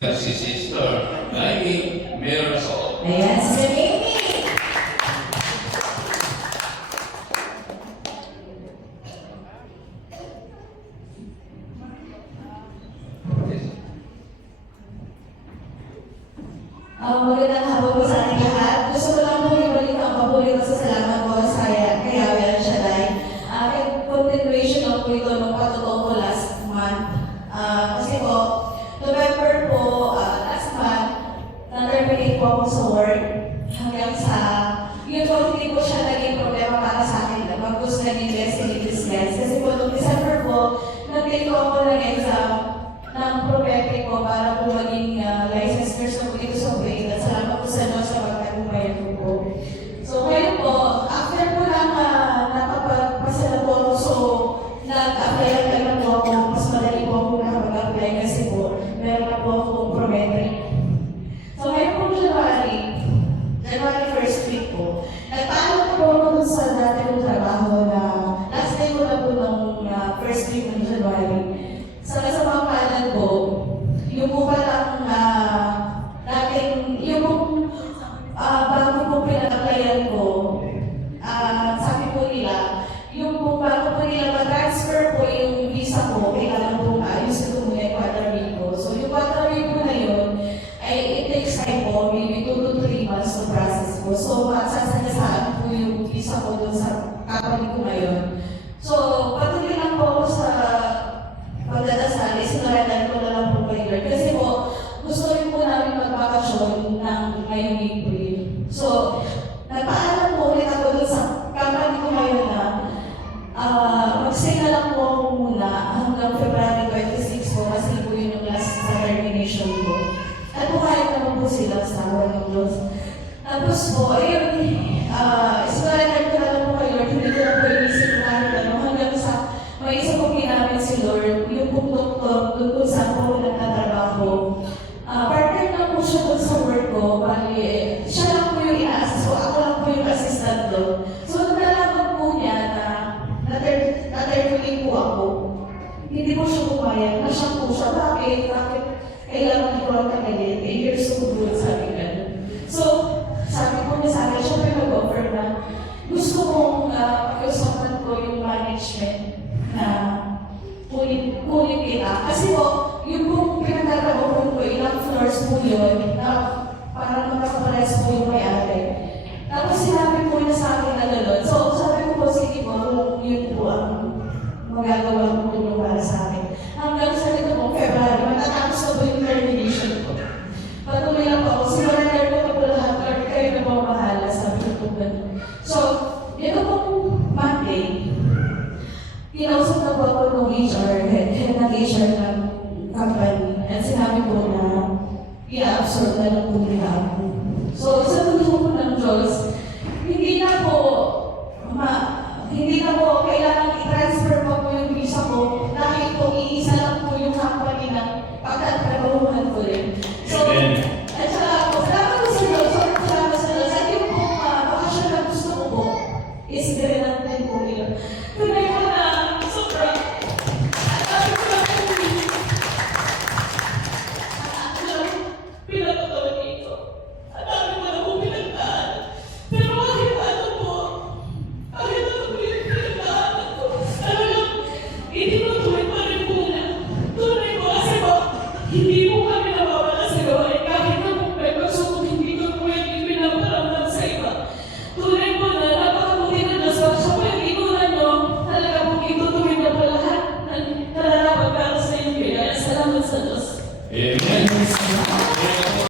Si Sister Amy Mirasol. Ayan, Sister Amy! Magandang hapon po sa ating lahat. Gusto ko lang po ibalik ang papuri ko sa salamat ko sa kay Yahweh El Shaddai. Continuation lang po ito nung patotoo ko last month. Kasi po, November po, last month, na-terminate po ako sa work hanggang sa, yun po, hindi po siya naging problema para sa akin. Mag-gusto naging blessing in disguise. Kasi po, noong December po, nag-take po ako ng exam ng prophetic po para po maging licensed nurse na po dito sa Kuwait. At salamat po sa Diyos sa pagtagumpayan ko po. So ngayon po, after po lang nakapagpasala po ako, so nag-apply na po ako, mas madali po ako nakapag-apply kasi po, meron na po akong prometric. So ngayon po January 1st week po, nagpaalam po ako dun sa dati kong trabaho na last day ko na po ng first week ng January. Sa kasamang paanan po, yung po palang dating, yung bago po pinag-applyan ko, sabi po nila, yung po bago po nila ma-transfer po yung visa ko, kailangan po ayusin ko muna yung quarterly ko. So yung quarterly ko na yun, ay it takes time po, maybe 2 to 3 months to process po. So masasagasaan po yung visa ko dun sa company ko ngayon. So patuloy lang po ako sa pagdadasal, sinaradan ko na lang po kay Lord. Kasi po, gusto rin po namin magbakasyon ng ngayong April. So, nagpaalam po ulit ako dun sa company ko ngayon na mag-stay na lang po ako muna hanggang February 26 po kasi po yun yung last sa termination ko. At pumayag naman po sila sa awa ng Diyos. Tapos po, ayun, sinaradan ko na lang po kay Lord. Hindi ko lang po inisip kahit ano hanggang sa may isa pong ginamit si Lord, yung pong doktor, doon kung saan po nagtatrabaho. Partner na po siya doon sa work ko, bali, siya lang po yung ina-assist ko, ako lang po yung assistant doon. So, nalaman po niya na na-terminate po ako. Hindi po siya pumayag, na-siya po siya. Bakit kailangan ko lang kagalit? 8 years old po, sabi ka. So, sabi po niya sa akin, siya may mag-offer na gusto kong pakiusapan ko yung management na kunin kita. Kasi po, yung pong pinagkakaroon ko, ilang floors po yun, na parang magkakapares po yung may-ari. Tapos sinabi po niya sa akin na gano'n. So, sabi ko po, sige po, kung yun po ang magagawa po yung para sa akin. Hanggang sa nito po, February, matatapos na po yung termination ko. Patuloy lang po ako, sinurrender ko po lahat, Lord, kayo na po mahala, sabi ko po gano'n. So, ito pong Monday, kinausap na po ako ng HR, head ng HR ng company, at sinabi po na i-absorb na lang po nila ako. So, sa tulong po ng Diyos, hindi na po kailangan i-transfer po yung visa ko dahil po iisa lang po yung company na pagkatrabahuhan ko rin. So, at saka po, salamat po sa Diyos, salamat sa Diyos. At yung po, bakasyon na gusto ko po, is gano'n din po nila. Tunay ko na, sobra. At sabi ko lang po, pinatutunan dito. At sabi ko na po pinagdaan. Pero kahit ano po, kahit ano po yung pinagdaan ko, ano lang, itinutuloy pa rin po na. Tunay po kasi po, hindi po kami nawawala sa gawain. Kahit na po may pagsubok, hindi ko po yung pinaparamdam sa iba. Tunay po na napakabuti na Diyos. Sa po yung itunan nyo, talaga pong itutuloy na po lahat na nalalaman para sa inyo. Kaya salamat sa Diyos. Amen.